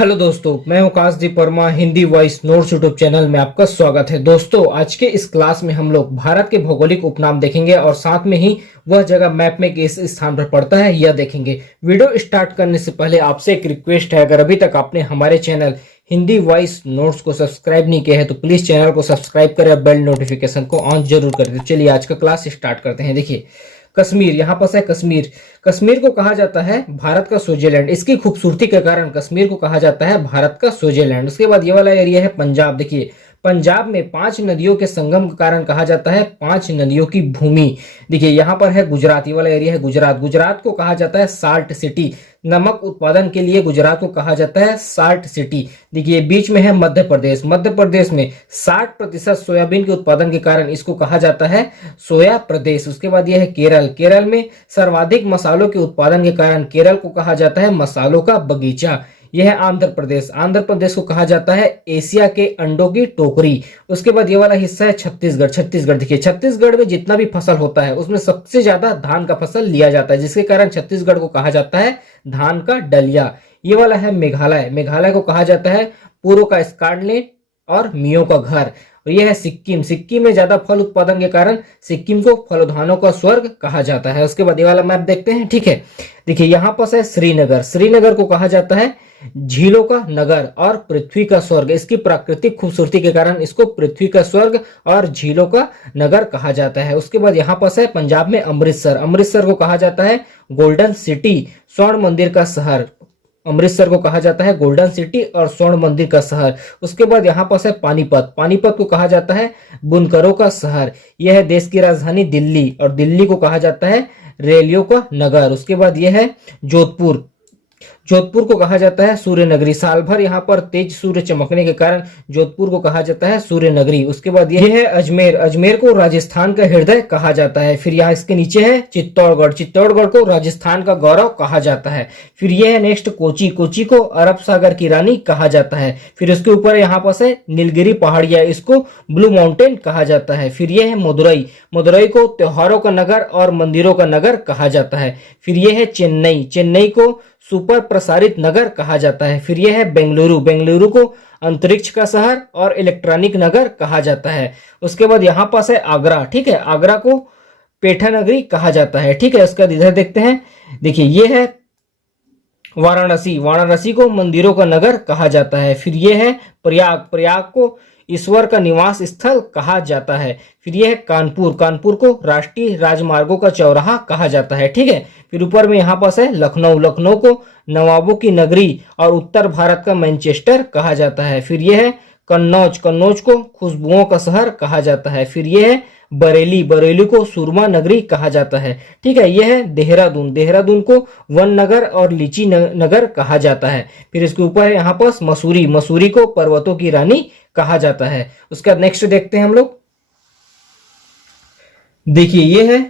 Hello दोस्तों, मैं हूं Kashdeep Verma. Hindi voice notes YouTube channel में आपका स्वागत है। दोस्तों, आज के इस क्लास में हम लोग भारत के भौगोलिक उपनाम देखेंगे और साथ में ही वह जगह मैप में किस स्थान पर पड़ता है यह देखेंगे। वीडियो स्टार्ट करने से पहले आपसे एक रिक्वेस्ट है, अगर अभी तक आपने हमारे चैनल हिंदी वॉइस नोट्स को सब्सक्राइब नहीं किया है तो प्लीज चैनल को सब्सक्राइब करें और बेल नोटिफिकेशन को ऑन जरूर कर दें। चलिए आज का क्लास स्टार्ट करते हैं। देखिए, कश्मीर, यहाँ पर है कश्मीर। कश्मीर को कहा जाता है भारत का स्विट्जरलैंड। इसकी खूबसूरती के कारण कश्मीर को कहा जाता है भारत का स्विट्जरलैंड। उसके बाद ये वाला एरिया है पंजाब। देखिए, पंजाब में 5 नदियों के संगम के कारण कहा जाता है 5 नदियों की भूमि। देखिए, यहाँ पर है गुजरात, ये वाला एरिया है गुजरात। गुजरात को कहा जाता है साल्ट सिटी। नमक उत्पादन के लिए गुजरात को कहा जाता है साल्ट सिटी। देखिए, बीच में है मध्य प्रदेश। मध्य प्रदेश में 60% सोयाबीन के उत्पादन के कारण इसको कहा जाता है सोया प्रदेश। उसके बाद यह है केरल। केरल में सर्वाधिक मसालों के उत्पादन के कारण केरल को कहा जाता है मसालों का बगीचा। यह है आंध्र प्रदेश। आंध्र प्रदेश को कहा जाता है एशिया के अंडों की टोकरी। उसके बाद ये वाला हिस्सा है छत्तीसगढ़। छत्तीसगढ़, देखिए छत्तीसगढ़ में जितना भी फसल होता है उसमें सबसे ज्यादा धान का फसल लिया जाता है, जिसके कारण छत्तीसगढ़ को कहा जाता है धान का डलिया। ये वाला है मेघालय। मेघालय को कहा जाता है पूर्व का स्कॉटलैंड और मियो का घर। और यह है सिक्किम। सिक्किम में ज्यादा फल उत्पादन के कारण सिक्किम को फलोधानों का स्वर्ग कहा जाता है। उसके बाद ये वाला मैप देखते हैं, ठीक है। देखिए, यहाँ पर है श्रीनगर। श्रीनगर को कहा जाता है झीलों का नगर और पृथ्वी का स्वर्ग। इसकी प्राकृतिक खूबसूरती के कारण इसको पृथ्वी का स्वर्ग और झीलों का नगर कहा जाता है। उसके बाद यहाँ पर है पंजाब में अमृतसर। अमृतसर को कहा जाता है गोल्डन सिटी, स्वर्ण मंदिर का शहर। अमृतसर को कहा जाता है गोल्डन सिटी और स्वर्ण मंदिर का शहर। उसके बाद यहाँ पर है पानीपत। पानीपत को कहा जाता है बुनकरों का शहर। यह है देश की राजधानी दिल्ली और दिल्ली को कहा जाता है रेलियों का नगर। उसके बाद यह है जोधपुर। जोधपुर को कहा जाता है सूर्य नगरी। साल भर यहाँ पर तेज सूर्य चमकने के कारण जोधपुर को कहा जाता है सूर्य नगरी। उसके बाद यह है अजमेर। अजमेर को राजस्थान का हृदय कहा जाता है। फिर यहाँ इसके नीचे है चित्तौड़गढ़। चित्तौड़गढ़ को राजस्थान का गौरव कहा जाता है। फिर यह है नेक्स्ट कोची। कोची को अरब सागर की रानी कहा जाता है। फिर इसके ऊपर यहाँ पर है नीलगिरी पहाड़िया, इसको ब्लू माउंटेन कहा जाता है। फिर यह है मदुरई। मदुरई को त्योहारों का नगर और मंदिरों का नगर कहा जाता है। फिर यह है चेन्नई। चेन्नई को सुपर प्रसारित नगर कहा जाता है। फिर यह है बेंगलुरु। बेंगलुरु को अंतरिक्ष का शहर और इलेक्ट्रॉनिक नगर कहा जाता है। उसके बाद यहाँ पास है आगरा, ठीक है। आगरा को पेठा नगरी कहा जाता है, ठीक है। उसका इधर देखते हैं। देखिए, ये है वाराणसी। वाराणसी को मंदिरों का नगर कहा जाता है। फिर यह है प्रयाग। प्रयाग को ईश्वर का निवास स्थल कहा जाता है। फिर यह है कानपुर। कानपुर को राष्ट्रीय राजमार्गों का चौराहा कहा जाता है, ठीक है। फिर ऊपर में यहाँ पास है लखनऊ। लखनऊ को नवाबों की नगरी और उत्तर भारत का मैनचेस्टर कहा जाता है। फिर यह है कन्नौज। कन्नौज को खुशबुओं का शहर कहा जाता है। फिर यह है बरेली। बरेली को सुरमा नगरी कहा जाता है, ठीक है। यह है देहरादून। देहरादून को वन नगर और लीची नगर कहा जाता है। फिर इसके ऊपर है यहाँ पास मसूरी। मसूरी को पर्वतों की रानी कहा जाता है। उसका नेक्स्ट देखते हैं हम लोग। देखिए, यह है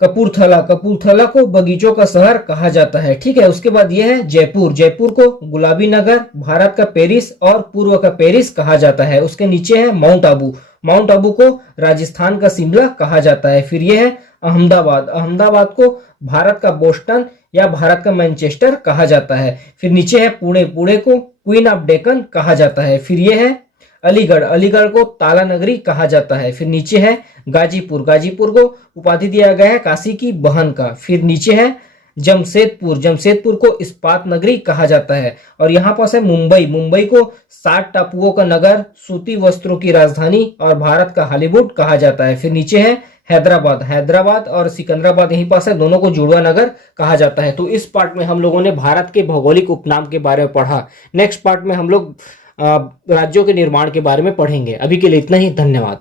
कपूरथला। कपूरथला को बगीचों का शहर कहा जाता है, ठीक है। उसके बाद यह है जयपुर। जयपुर को गुलाबी नगर, भारत का पेरिस और पूर्व का पेरिस कहा जाता है। उसके नीचे है माउंट आबू। माउंट आबू को राजस्थान का शिमला कहा जाता है। फिर यह है अहमदाबाद। अहमदाबाद को भारत का बोस्टन या भारत का मैनचेस्टर कहा जाता है। फिर नीचे है पुणे। पुणे को क्वीन ऑफ डेक्कन कहा जाता है। फिर यह है अलीगढ़। अलीगढ़ को ताला नगरी कहा जाता है। फिर नीचे है गाजीपुर। गाजीपुर को उपाधि दिया गया है काशी की बहन का। फिर नीचे है जमशेदपुर। जमशेदपुर को इस्पात नगरी कहा जाता है। और यहाँ पास है मुंबई। मुंबई को 60 टापुओं का नगर, सूती वस्त्रों की राजधानी और भारत का हॉलीवुड कहा जाता है। फिर नीचे है हैदराबाद। हैदराबाद और सिकंदराबाद यहीं पास है, दोनों को जुड़वा नगर कहा जाता है। तो इस पार्ट में हम लोगों ने भारत के भौगोलिक उपनाम के बारे में पढ़ा। नेक्स्ट पार्ट में हम लोग राज्यों के निर्माण के बारे में पढ़ेंगे। अभी के लिए इतना ही, धन्यवाद।